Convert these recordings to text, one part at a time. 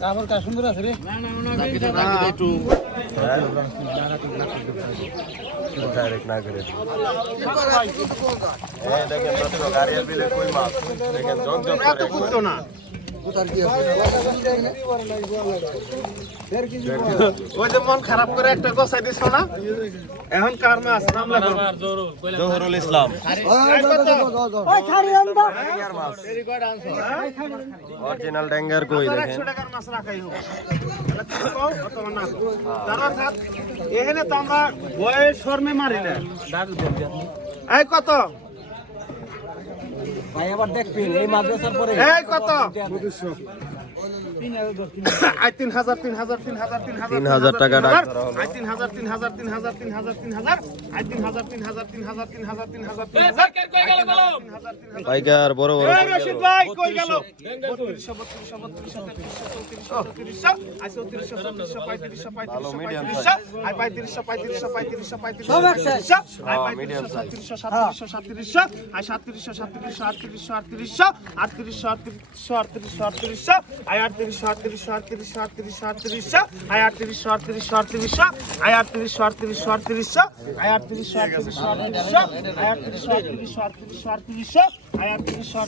কাপড় কাজ সুন্দর আছে রে না না না একটু ডাইরেক্ট না করে দেখেন গাড়ির বিলে কই মাছ দেখেন জঞ্জল করে না ওই যে মন খারাপ করে একটা গোসাই দিছ না? এখন কার মাছ? নাম লেখো জহুরুল ইসলাম। অরিজিনাল ড্যাঙ্গার কই দেখেন? এখানে তো আমরা শর্মে মারি না। এই কত? ভাই আবার দেখবেন এই মাদ্রাসার পরে এই কত? তিন হাজার তিন হাজার তিন হাজার তিন হাজার তিন হাজার টাকা। আই তিন হাজার তিন হাজার তিন হাজার তিন হাজার তিন হাজার আই তিন হাজার তিন হাজার তিন হাজার তিন হাজার তিন হাজার তিন হাজার পাইকার বড় বড় রশিদ ভাই কই গেল 3200 3200 3200 3300 আই 3400 3500 ভালো medium 3500 আই 3500 3500 3500 সব একসাথে। আই আটত্রিশশো আটত্রিশশো আটত্রিশশো আটত্রিশশো আটত্রিশশো আয় আটত্রিশশো আটত্রিশশো আটত্রিশশো আয় আটত্রিশশো আটত্রিশশো আটত্রিশশো আয় আটত্রিশশো আটত্রিশশো আটত্রিশশো আয় আটত্রিশশো আটত্রিশশো আটত্রিশশো আটত্রিশশো আয় আটত্রিশশো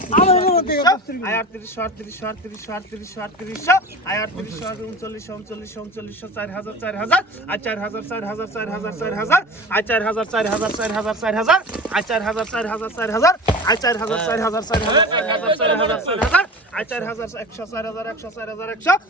আটত্রিশশো আটত্রিশশো আটত্রিশশো আটত্রিশশো আটত্রিশশো আয় আটত্রিশশো উনচল্লিশশো উনচল্লিশশো উনচল্লিশশো চার হাজার চার হাজার আর চার হাজার চার হাজার চার হাজার চার হাজার আর চার হাজার চার হাজার চার হাজার চার হাজার আর চার হাজার চার হাজার চার হাজার আর চার হাজার চার হাজার চার হাজার চার হাজার চার হাজার চার হাজার আর চার হাজার একশো চার হাজার একশো চার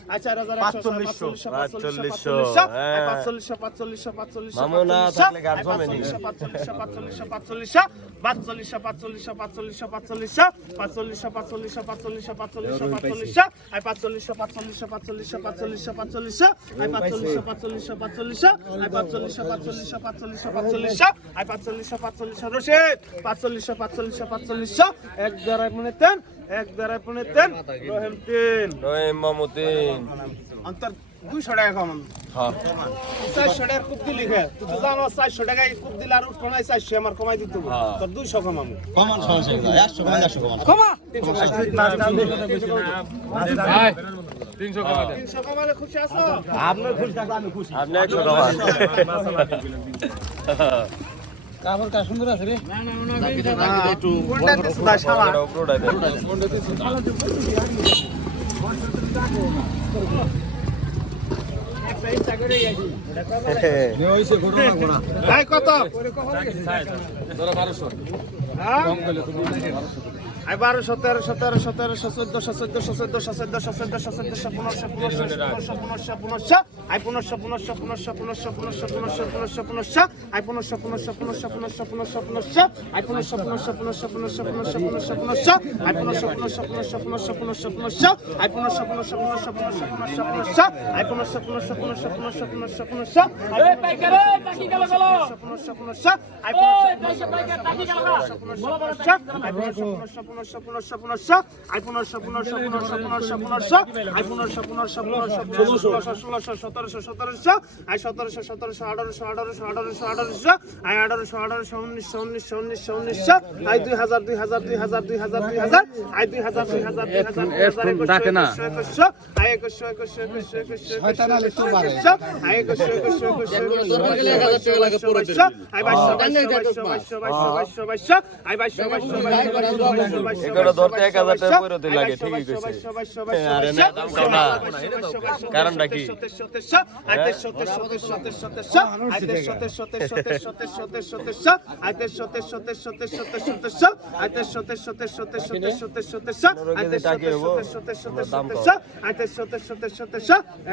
আই 3800 3800 আই 3800 3800 39 39 4000 4000 আই 4000 4000 4000 4000 আই 4000 4000 4000 4000 আই 4000 4000 4000 আই 4000 4000 4000 4000 আই 4000 100 4000 100 4000 100 আই 4000 মামু না থাকলে গান জমেনি। এক দ্বারায় পনে তেন এক দ্বারায় পনে তেন রহিম তিন রহিম মামুদ্দিন অন্তর দুইশো টাকা কমান হ্যাঁ চারশো টাকার কূপ দিলি গে তুই তো জানো চারশো টাকায় কূপ দিলে আর উঠবো না চারশো কমাই দিতে তোর দুইশো কমামো কাপড় কা সুন্দর আছে রে না না না একটু কত? হ্যাঁ? আই বারোশো তেরোশো তেরোশো তেরোশো চোদ্দশো চোদ্দশো চোদ্দশো চোদ্দশো চোদ্দশো চোদ্দশো পনেরোশো পনেরোশো পনেরোশো পনেরোশো আই পনেরোশো পনেরোশো পনেরোশো পনেরোশো পনেরোশো পনেরোশো পনেরোশো পনেরোশো আই পনেরোশো পনেরোশো পনেরোশো পনেরোশো পনেরোশো পনেরোশো আই পনেরোশো পনেরোশো পনেরোশো পনেরোশো পনেরোশো পনেরোশো পনেরোশো আই পনেরোশো পনেরোশো পনেরোশো পনেরোশো পনেরোশো পনেরোশো আই পনেরোশো পনেরোশো পনেরোশো পনেরোশো পনেরোশো পনেরোশো আই পনেরোশো পনেরোশো পনেরোশো পনেরোশো পনেরোশো পনেরোশো আই পনেরোশো পনেরোশো আই সতেরোশো সতেরোশো আই সতেরোশো সতেরোশো আঠারোশো আঠারোশো আঠারোশো আঠারোশো আই আঠারোশো আঠারোশো উনিশশো উনিশশো উনিশশো উনিশশো আই দুই হাজার দুই হাজার দুই হাজার দুই হাজার দুই হাজার আই দুই হাজার দুই হাজার দুই হাজার দুই হাজার একুশশো একুশশো আই একুশশো একুশশো একুশশো একুশশো একুশশো আই একুশশো একুশশো একুশশো একুশশো আই বাইশশো বাইশশো বাইশশো বাইশশো বাইশশো আই বাইশশো বাইশশো বাইশশো বাইশশো বাইশশো এগুলো ধরতে এক হাজার টাকা পরিতে লাগে ঠিকই কইছে আরে না দাম কম না কারণটা কি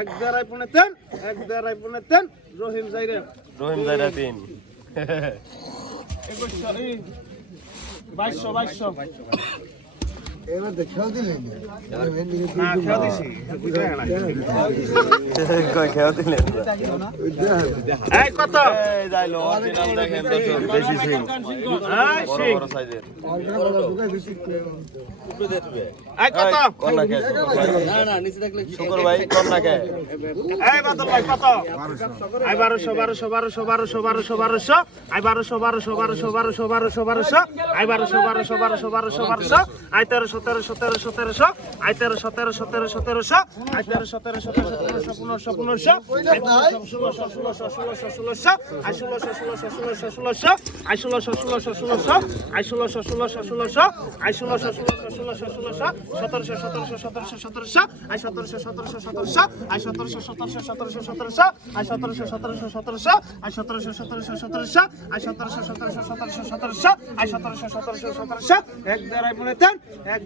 এক দেড়াই পনে তেন এক দেড়াই পনে তেন রহিম যাইরে রহিম জায়গা তিন বাইশশো বাইশশো বারোশো বারোশো বারোশো বারোশো বারোশো বারোশো আই বারোশো বারোশো বারোশো বারোশো বারোশো বারোশো আই বারোশো বারোশো বারোশো বারোশো বারোশো আই তেরোশো তেরোশো তেরোশো তেরোশো আই তেরোশো তেরোশো তেরোশো তেরোশো আই তেরোশো তেরোশো তেরোশো পনেরোশো পনেরোশো ষোলোশো ষোলোশো ষোলোশো ষোলোশো আই ষোলোশো ষোলোশো ষোলোশো ষোলোশো আই ষোলোশো ষোলোশো ষোলোশো আই ষোলোশো ষোলোশো ষোলোশো আই ষোলোশো ষোলোশো ষোলোশো ষোলোশো সতেরোশো সতেরোশো সতেরোশো সতেরোশো আই সতেরোশো সতেরোশো সতেরোশো আই সতেরোশো সতেরোশো সতেরোশো সতেরোশো আই সতেরোশো সতেরোশো সতেরোশো আই সতেরোশো সতেরোশো সতেরোশো আই সতেরোশো সতেরোশো সতেরোশো সতেরোশো আই সতেরোশো সতেরোশো সতেরোশো এক দেড়াই বুনে এক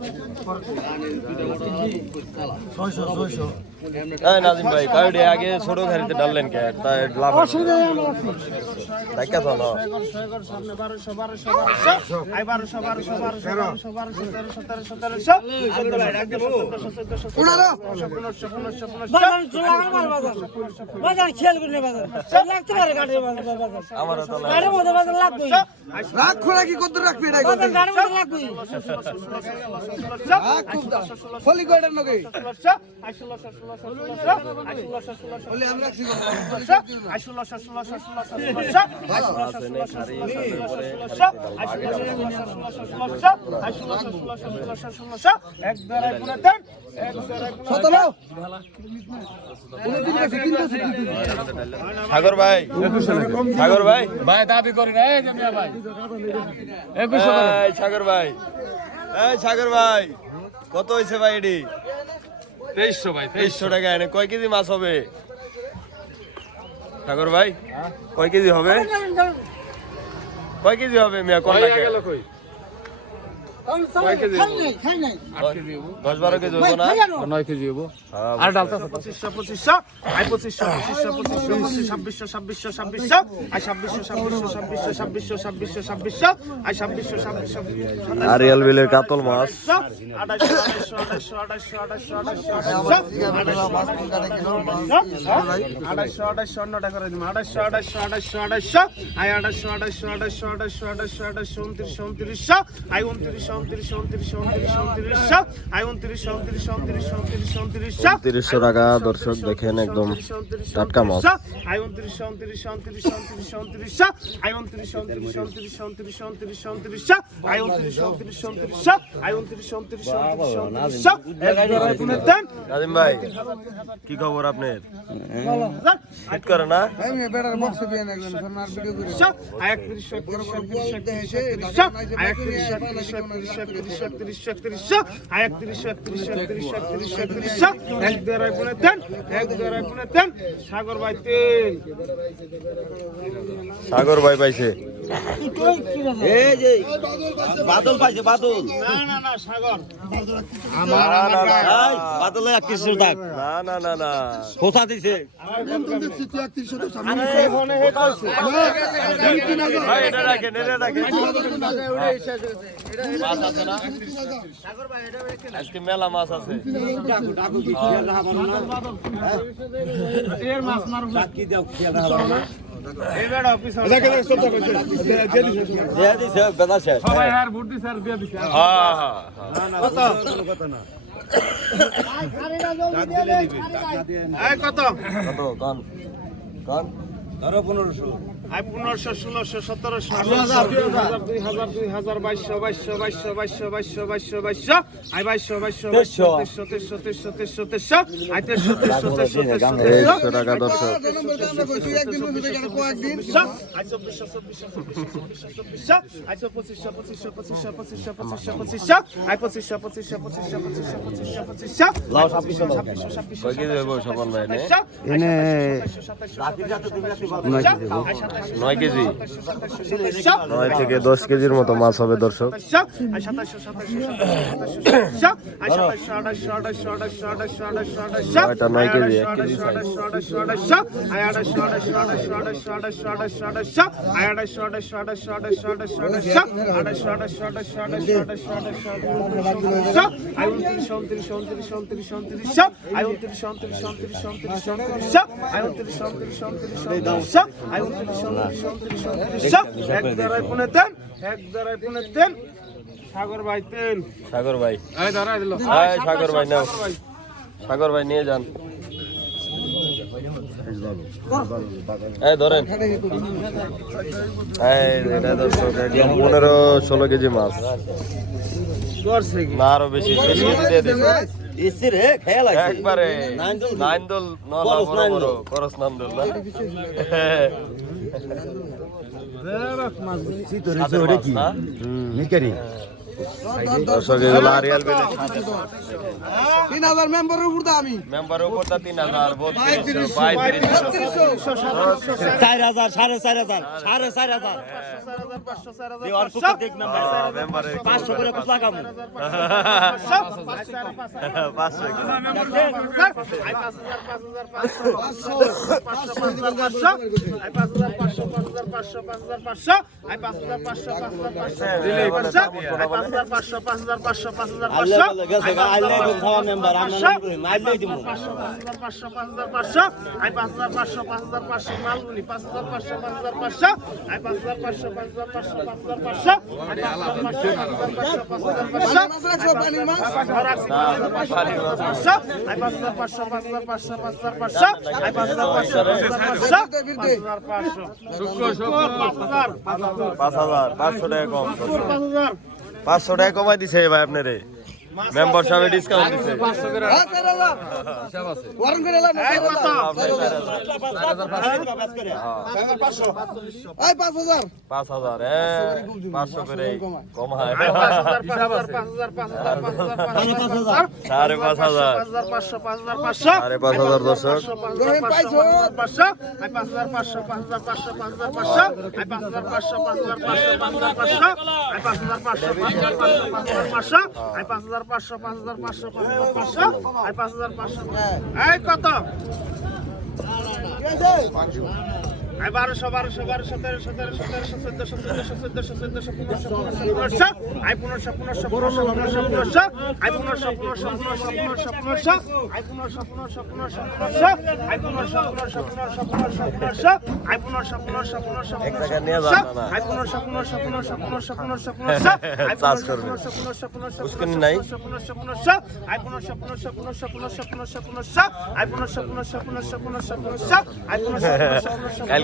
এই কত এই নাজিম ভাই কোডি আগে ছোট গাড়িতে ডাললেন কে? তাই লাভ দেখা তো না সামনে এটা সাগর ভাই সাগর ভাই। ভাই দাবি করি না। ভাই। সাগর ভাই এই সাগর ভাই কত হয়েছে ভাই এডি তেইশশো ভাই তেইশশো। টাকা এনে কয় কেজি মাছ হবে? ঠাকুর ভাই কয় কেজি হবে? কয় কেজি হবে মিয়া গেল কই? দশ বারো কেজি হব না নয় কেজি হব হ্যাঁ, আর ডালতা পঁচিশশো পঁচিশশো আই পঁচিশশো পঁচিশশো পঁচিশশো পঁচিশ ছাব্বিশশো ছাব্বিশশো ছাব্বিশশো আই ছাব্বিশশো ছাব্বিশশো ছাব্বিশশো ছাব্বিশশো ছাব্বিশশো ছাব্বিশশো আই ছাব্বিশশো ছাব্বিশশো আরিয়াল বিলের কাতল মাছ আড়াইশো আড়াইশো আড়াইশো আড়াইশো আড়াইশো আড়াইশো আড়াইশো অন্যটা করে দিন আড়াইশো আড়াইশো আড়াইশো আড়াইশো আই আড়াইশো আড়াইশো আড়াইশো আড়াইশো আড়াইশো আড়াইশো উনত্রিশ উনত্রিশশো আই উনত্রিশ উনত্রিশ উনত্রিশ উনত্রিশ উনত্রিশশো উনত্রিশশো টাকা দর্শক দেখেন একদম টাটকা মাছ ভাই কি খবর আপনার হিট করে না এই এক দেড়াই পুনে দেন এক দেড়াই পুনে দেন সাগর ভাই তেল সাগর ভাই পাইছে বাদল পাইছে বাদল না না না সাগর না না না বাদলে এক কিছু না না না না খোসা দিছে এই ফোনে হে কইছে ভাই, এটা রাখেন এটা রাখেন মাছ আছে না? আজকে মেলা মাছ আছে। কত? এই কত ধরো পনেরোশো। পনেরোশো ষোলোশো সতেরোশো দুই হাজার দুই হাজার বাইশশো বাইশশো বাইশশো বাইশশো বাইশশো বাইশশো বাইশশো আই বাইশশো বাইশশো বাইশশো তেইশশো তেইশশো তেইশশো তেইশশো তেইশশো আই তেইশশো তেইশশো তেইশশো তেইশশো আই চব্বিশশো চব্বিশশো চব্বিশশো চব্বিশশো আই পঁচিশশো পঁচিশশো পঁচিশশো পঁচিশশো পঁচিশশো পঁচিশশো আই পঁচিশশো পঁচিশশো পঁচিশশো পঁচিশশো পঁচিশশো পঁচিশশো লাও ছাব্বিশশো ছাব্বিশশো ছাব্বিশশো কয় কেজি হইব স্বপন ভাই নে এনে নয় কেজি নয় থেকে দশ কেজির মতো মাছ হবে দর্শক নয়টা নয় কেজি এক কেজি এক দাঁড়ায় পুনে দেন এক দাঁড়ায় পুনে দেন সাগর ভাই সাগর ভাই। এই ধরা দিল। এই সাগর ভাই নাও। সাগর ভাই নিয়ে যান। এই ধরেন। এই এটা দর্শক একদম পনেরো ষোলো কেজি মাছ। না আরও বেশি বেশি কেজি দিয়ে দিছে। এসে খেয়াল আছে একবারে নাইন্দুল। নাইন্দুল নলা করস বড় নাইন্দুল। বড় করস নান্দুল না? সাদের তিন হাজার মেম্বারের উপর তো আমি মেম্বার উপরটা তিন হাজার চার হাজার সাড়ে চার হাজার সাড়ে চার হাজার অল্প করে দেখ না ভাই। মেম্বারের পাঁচশো করে কত লাগামু পাঁচশো আল্লাহ বলে টাকা কমাই দিছে বলে খাওয়া মেম্বার করি, কম সাহেব ডিসকাউন্ট দিছে পাঁচ হাজার হ্যাঁ পাঁচশো পাঁচ হাজার পাঁচশো পাঁচ হাজার সাড়ে পাঁচ হাজার দর্শক কত? আই বারোশো বারোশো বারোশো তেরোশো তেরোশো তেরোশো চোদ্দশো চোদ্দশো চোদ্দশো চোদ্দশো পনেরোশো পনেরোশো পনেরোশো আই পনেরোশো পনেরোশো পনেরোশো পনেরোশো পনেরোশো আই পনেরোশো পনেরোশো পনেরোশো পনেরোশো পনেরোশো আই পনেরোশো পনেরোশো পনেরোশো পনেরোশো আই পনেরোশো পনেরোশো পনেরোশো পনেরোশো পনেরোশো আই পনেরোশো পনেরোশো পনেরোশো পনেরোশো না, না। আই পনেরোশো পনেরোশো পনেরোশো পনেরোশো পনেরোশো পনেরোশো আই পনেরোশো। পনেরোশো পনেরোশো পনেরোশো? পনেরোশো পনেরোশো আই পনেরোশো পনেরোশো পনেরোশো পনেরোশো পনেরোশো পনেরোশো আই পনেরোশো পনেরোশো পনেরোশো পনেরোশো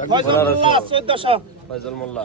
কি করল চোদ্দশো ফয়জল মোল্লা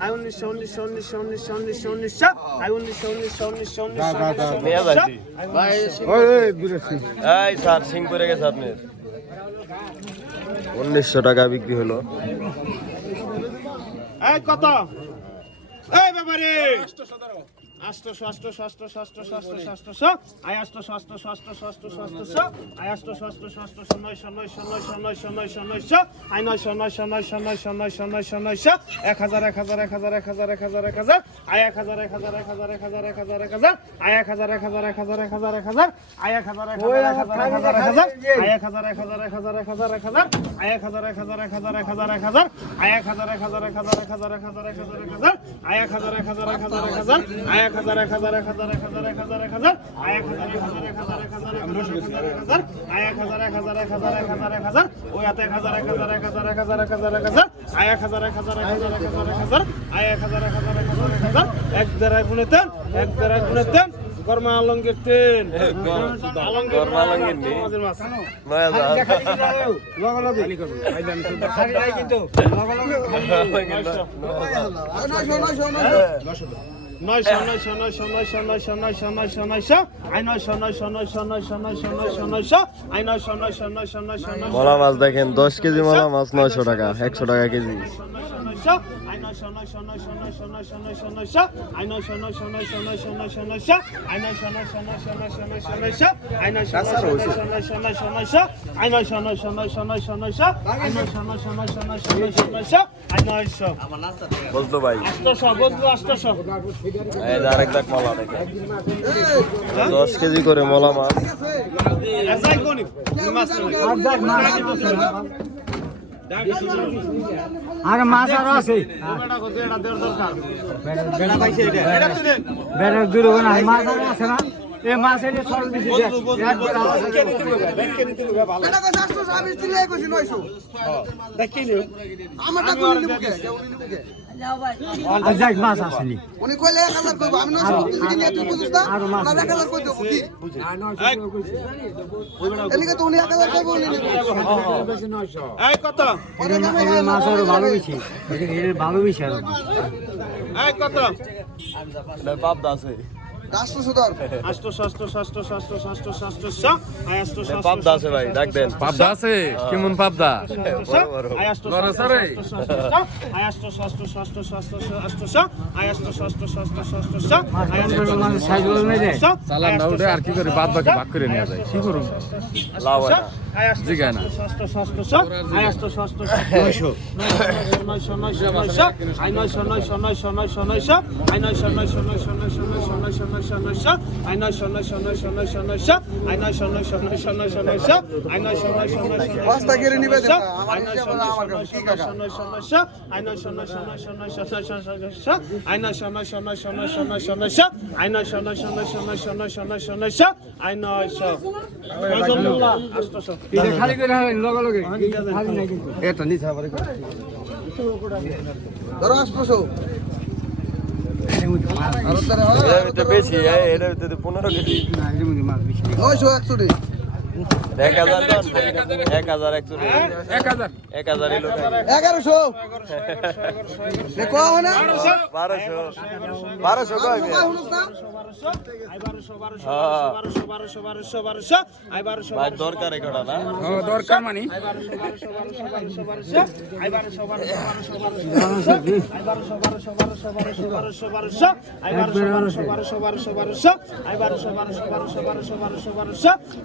আই উনিশশো উনিশশো উনিশশো উনিশশো উনিশশো উনিশশো আই উনিশশো উনিশশো উনিশশো উনিশশো সিং করে গেছে আপনার উনিশশো টাকা বিক্রি হলো। কত? এই ব্যাপারে! আষ্টশো আষ্টশো আষ্টশো আষ্টশো আষ্টশো আষ্টশো আয় আষ্টশো আষ্টশো আষ্টশো আষ্টশো আষ্টশো আয় আষ্টশো আষ্টশো আষ্টশো নয়শো নয়শো নয়শো নয়শো নয়শো নয়শো আয় নয়শো নয়শো নয়শো নয়শো নয়শো নয়শো নয়শো এক হাজার এক হাজার এক হাজার এক হাজার এক হাজার এক হাজার আয় এক হাজার এক হাজার এক হাজার এক হাজার এক হাজার এক হাজার আয় এক হাজার এক হাজার এক হাজার এক হাজার এক হাজার আয় এক হাজার এক হাজার এক হাজার এক হাজার এক হাজার আয় এক হাজার এক হাজার এক হাজার এক হাজার এক হাজার আয় এক হাজার এক হাজার এক হাজার এক হাজার এক হাজার এক হাজার এক হাজার এক হাজার এক হাজার এক হাজার এক হাজার এক হাজার আয় এক হাজার এক হাজার এক হাজার এক হাজার আয় এক হাজার এক হাজার এক হাজার এক হাজার এক হাজার এক হাজার আয় এক হাজার এক হাজার এক হাজার এক হাজার এক হাজার এক হাজার আয় এক হাজার এক হাজার এক হাজার এক হাজার এক হাজার ওই হাতে এক হাজার এক হাজার এক হাজার এক হাজার এক হাজার এক হাজার আয় এক হাজার এক হাজার এক হাজার এক হাজার এক হাজার আয় এক হাজার এক হাজার এক হাজার এক হাজার এক দেড়াই গুণে তেন এক দেড়াই গুণে তেন গরমা আলঙ্গের তেন গরমা আলঙ্গের নেই। নয় হাজার নয়শো নয়শো নয়শো নয়শো নয়শো নয়শো নয়শো নয়শো নয়শো আই নয়শো নয়শো নয়শো নয়শো নয়শো নয়শো নয়শো আই নয়শো নয়শো নয়শো নয়শো নয়শো মলা মাছ দেখেন দশ কেজি মলা মাছ নয়শো টাকা একশো টাকা কেজি বুঝলো ভাই আষ্টশো বলব আষ্টশো আরেক দাগ মলা দশ কেজি করে মলা মাছ। আর মাছ আরও আছে। বেটা কত এটা। দেওয়ার দরকার বেড়া পাইছে এটা। এটা বেড়া দূর মাছ আরও আছে না? এই মাছ এনে সরল দিছি এটা কইছে আটশো আমি চিল্লাই কইছি নয়শো। আমারটা কোন নিবো কে উনি নিবো কে যাক মাছ আসেনি। উনি কইলে এক হাজার কইবো আমি নয়শো তুমি নিয়ে তুই বুঝিস না? না এক হাজার কই দেবো কি? এলিকে তো উনি এক হাজার কইবো উনি নিবো এই কত? মাছ আরও ভালো বেশি এর ভালো বেশি আরও। এই কত? এটা পাবদা পাবদা আর কি করে বাদ বাকি ভাগ করে নেওয়া যায় কি করুন আইনশ আইনশ এটা খালি করে হয় লগে লগে হ্যাঁ, খালি নাই কিন্তু। এটা নিচে আবার ধরো আসছো এটা বেশি এটা পনেরো কেজি। একশো টাকা এক হাজার এক হাজার একশো এক হাজার এক হাজার এগারোশো বারোশো বারোশো দরকার একটা না দরকার মানে বারোশো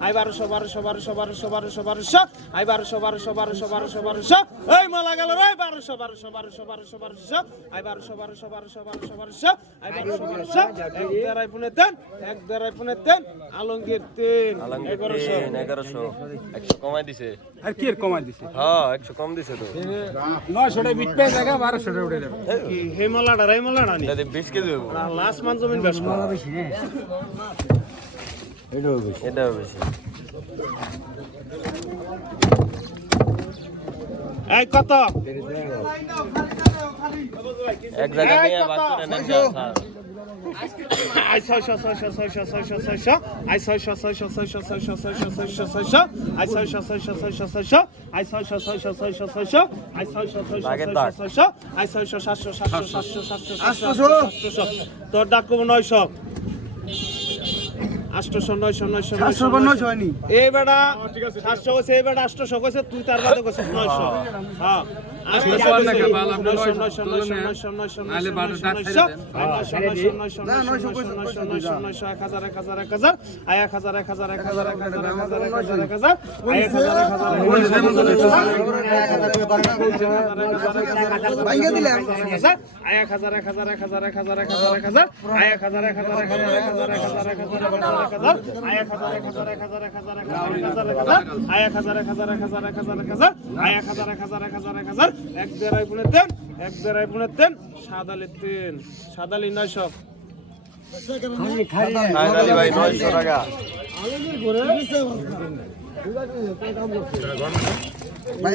বারোশো বারোশো বারোশো বারোশো বারোশো বারোশো বারোশো আই বারোশো বারোশো বারোশো বারোশো বারোশো এই মালা গেল রে বারোশো বারোশো বারোশো বারোশো বারোশো আই বারোশো বারোশো বারোশো বারোশো বারোশো আই বারোশো বারোশো এক দেড়াই পুনে তেন এক দেড়াই পুনে তেন আলঙ্গীর তিন আলমগীর এগারোশো তিন, এগারোশো একশো কমাই দিছে আর কি এর কমাই দিছে হ্যাঁ একশো কম দিছে তো নয়শোটা বিটবে জায়গা বারোশোটা উঠে যাবে কি হে মালাটা রে মালাটা নি এটা বিশ কেজি হব লাস্ট মান জমিন বেশ এটাও বেশি এই কত এক করে নেন স্যার। আই ছয়শো ছয়শো ছয়শো ছয়শো ছয়শো আই ছয়শো ছয়শো ছয়শো ছয়শো ছয়শো ছয়শো ছয়শো আই ছয়শো ছয়শো ছয়শো ছয়শো আই ছয়শো ছয়শো ছয়শো ছয়শো আই ছয়শো ছয়শো ছয়শো আই ছয়শো সাতশো সাতশো সাতশো সাতশো সাতশো তোর ডাক নয়শো আটশোশো নয়শো নয়শো সাতশো নয়শো হয়নি। এই বেটা সাতশো কইছে এই বেটা আটশো কইছে তুই তার বাদে কইছিস নয়শো। হ্যাঁ। Ayak kazara kazara kazara kazara kazar. Ayak kazara kazara kazara kazar. এক দেড়াই পুনে তেন এক দেড়াই পুনে তেন সাদালে তেন সাদালি নয়শো। সাদালি ভাই নয়শো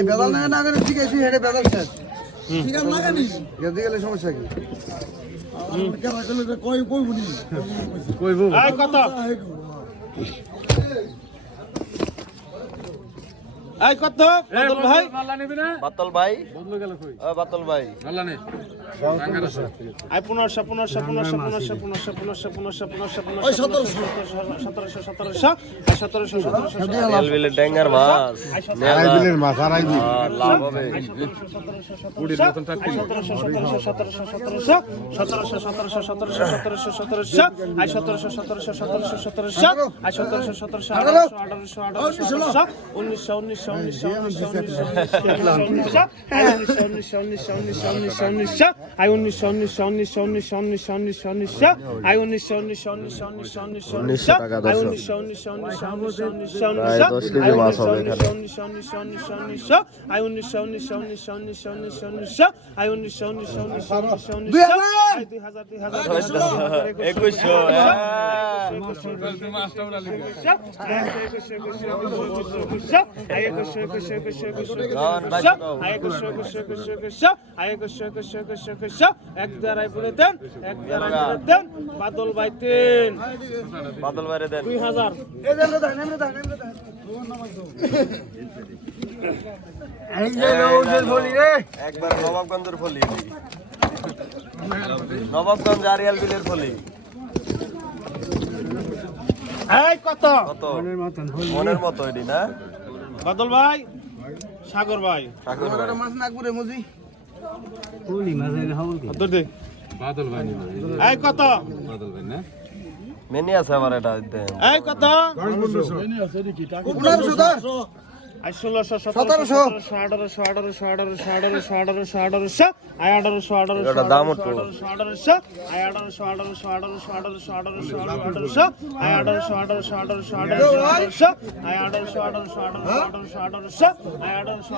বেদাল না ঠিক আছে হেডে বেদাল স্যার ঠিক আছে লাগানি সমস্যা কি? কই কইব কইব কত? এই কত বাতল ভাই বাতল ভাই বদলে গেল কই বাতল ভাই ভালো নে আই পুনর্শ পুনর্শ পুনর্শ পুনর্শ পুনর্শ পুনর্শ পুনর্শ পুনর্শ পুনর্শ ওই 1700 1700 1700 1700 এলবিলে ড্যাঙ্গার মাছ এলবিলের মাছ আর আইবি লাভ হবে পুডির মতন থাকবে 1700 1700 1700 1700 1700 1700 1700 আই 1700 1700 1700 1700 আই 1700 1700 1800 1800 1900 1900 একুশশো একুশশো এক দেন এক দেন বাদল ভাই তিন বাদল বাইরে দেন দুই হাজার একবার নবাবগঞ্জের ফলি নবাবগঞ্জ আরিয়াল বিলের ফলি এই কত কত মনের মতো এটি না বাদল ভাই সাগর ভাই। সাগর ভাই। মাছ না করে মুজি। পুলি মাছ এর হাউল কি? ধর দে। বাদল ভাই নি এই কত? বাদল ভাই না? মেনি আছে আমার এটা এই কত? মেনি আছে কি টাকা 1500 ধর ষোলোশো সতেরোশো আঠারোশো আঠারোশো আঠারোশো আঠারোশো আঠারোশো আঠারোশো। আই আঠারোশো আঠারোশো আঠারোশো আঠারোশো আঠারোশো আই আঠারোশো আঠারোশো আঠারোশো আঠারোশো আঠারোশো আঠারোশো আঠারোশো আঠারোশো আঠারোশো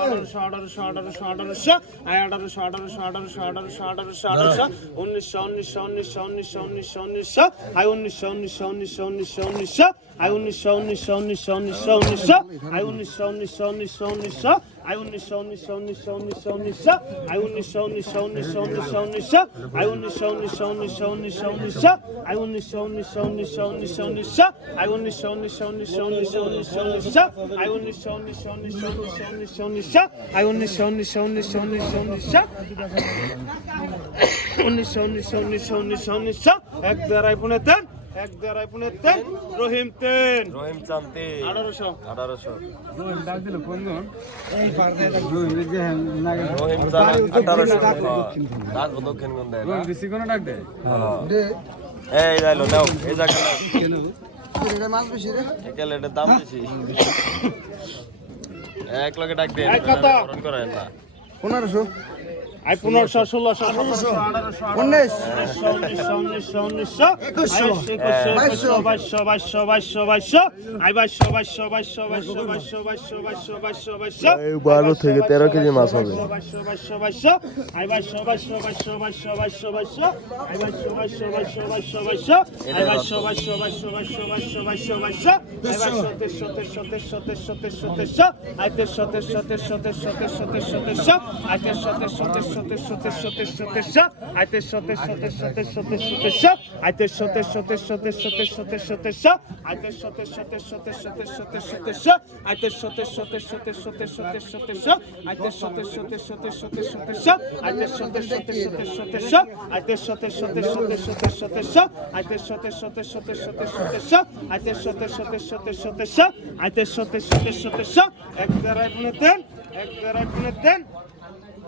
আঠারোশো আঠারোশো আঠারোশো আঠারোশো আঠারোশো আঠারোশো আঠারোশো আঠারোশো উনিশশো উনিশশো উনিশশো উনিশশো উনিশশো উনিশশো আই উনিশশো উনিশশো উনিশশো উনিশশো উনিশশো আই উনিশশো উনিশশো উনিশশো উনিশশো উনিশশো আই উনিশশো উনিশশো উনিশশো উনিশশো আই উনিশশো উনিশশো উনিশশো উনিশশো উনিশশো আই উনিশশো উনিশশো উনিশশো উনিশশো উনিশশো আই উনিশশো উনিশশো উনিশশো উনিশশো উনিশশো আই উনিশশো উনিশশো উনিশশো উনিশশো উনিশশো আই উনিশশো উনিশশো উনিশশো উনিশশো উনিশশো উনিশশো আই উনিশশো উনিশশো উনিশশো উনিশশো উনিশশো উনিশশো আই উনিশশো উনিশশো উনিশশো উনিশশো উনিশশো উনিশশো উনিশশো উনিশশো উনিশশো উনিশশো এক দেড়াই পুনে তেন এক দেড়াই পুনে তেন। রহিম তেন। রহিম চান্তি আঠারোশো। আঠারোশো। ডাক দিল কোন রহিম চান আঠারোশো। ডাক দক্ষিণ কোন দেয় না? বেশি কোনো ডাক দেয়? এই যাইলো নাও এই জায়গা এটা মাছ বেশি রে। একেল এটার দাম বেশি। এক লগে ডাক দেন? করেন না। পনেরোশো। আই পনেরোশো ষোলোশো সতেরোশো আঠারোশো উনিশ উনিশশো উনিশশো উনিশশো একুশশো একুশশো বাইশশো বাইশশো বাইশশো বাইশশো আই বাইশশো বাইশশো বাইশশো বাইশশো বাইশশো বাইশশো বাইশশো বাইশশো বাইশশো বারো থেকে তেরো কেজি মাছ হবে বাইশশো বাইশশো বাইশশো আই বাইশশো বাইশশো বাইশশো বাইশশো বাইশশো বাইশশো আই বাইশশো বাইশশো বাইশশো বাইশশো বাইশশো আই বাইশশো বাইশশো বাইশশো বাইশশো বাইশশো বাইশশো বাইশশো আই বাইশশো তেরশো তেরশো তেরশো তেরশো তেরশো তেরশো আই তেরশো তেরশো তেরশো তেরশো তেরশো তেরশো তেরশো আই তেরশো তেরশো তেরশো তেরশো তেরশো তেরশো তেরশো আই তেরশো তেরশো তেরশো তেরশো তেরশো তেরশো আই তেরশো তেরশো তেরশো তেরশো তেরশো তেরশো তেরশো আই তেরশো তেরশো তেরশো তেরশো তেরশো তেরশো তেরশো আই তেরশো তেরশো তেরশো তেরশো তেরশো তেরশো তেরশো আই তেরশো তেরশো তেরশো তেরশো তেরশো তেরশো আই তেরশো তেরশো তেরশো তেরশো তেরশো আই তেরশো তেরশো তেরশো তেরশো তেরশো তেরশো আই তেরশো তেরশো তেরশো তেরশো তেরশো তেরশো আই তেরশো তেরশো তেরশো তেরশো তেরশো আই তেরশো তেরশো তেরশো তেরশো এক দেড়াই পুনে তেন এক দেড়াই পুনে তেন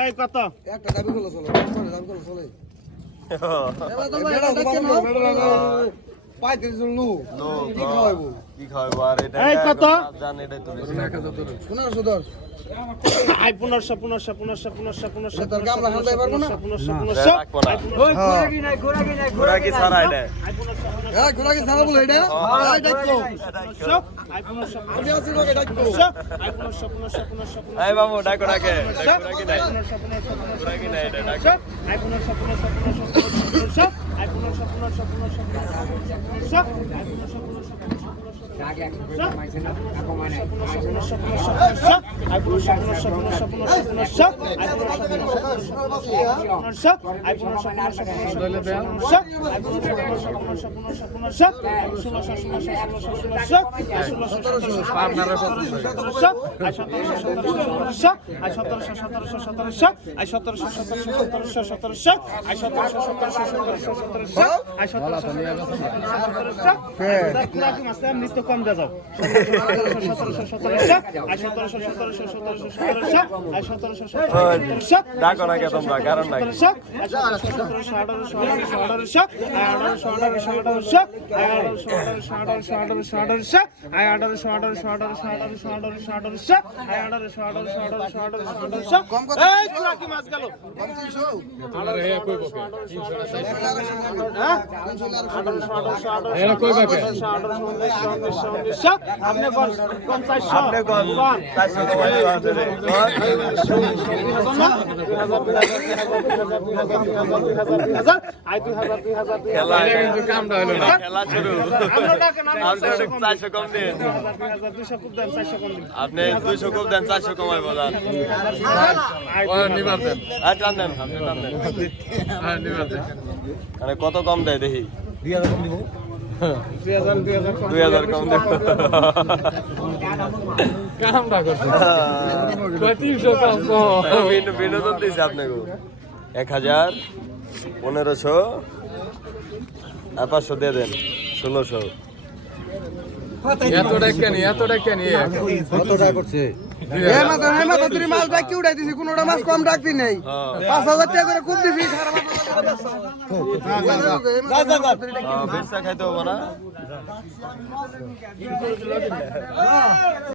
এই কত? একটা দাবি করল চলো। দাবি করল চলে। বেড়া বাবু ডাকো ডাকে স্বপ্ন স্বপ্ন স্বপ্ন স্বপ্ন বেশি। পনেরোশো দশ আই হ্যাঁ বলে এটা এই ডাকো আই লোকে ডাকো পনেরোশো আই পনেরোশো পনেরোশো পনেরোশো পনেরোশো এই বাবু ডাকো ডাকে ঘোরা কি নাই পনেরোশো পনেরোশো ঘোরা কি নাই এটা ডাক পনেরোশো আই পনেরোশো পনেরোশো পনেরোশো আই পনেরোশো পনেরোশো পনেরোশো আই পনেরোশো পনেরোশো নৃত্য কম যা সতেরোশো সতেরোশো আর সতেরোশো সতেরোশো সতেরোশো সতেরোশো আর গা যাও ডাকো না কে তোমরা কারণ নাই মাছ গেল আঠারোশো আঠারোশো আঠারোশো আঠারোশো আঠারোশো আপনি দুইশো কম দেন চারশো কমাই বলার কত কম দেয় দেখি? দুই কম দিব। দুই হাজার কম দেব বিনো- বিনোদন দিয়েছে আপনাকে। এক হাজার পনেরোশো। আর পাঁচশো দিয়ে দেন ষোলোশো। এ মাথা হে মাথা তুই মাছ ডাক উড়াই দিছি কোনোটা মাছ কম ডাকতি নেই। পাঁচ হাজার টাকা করে খুব দিছি খাইতে হব না।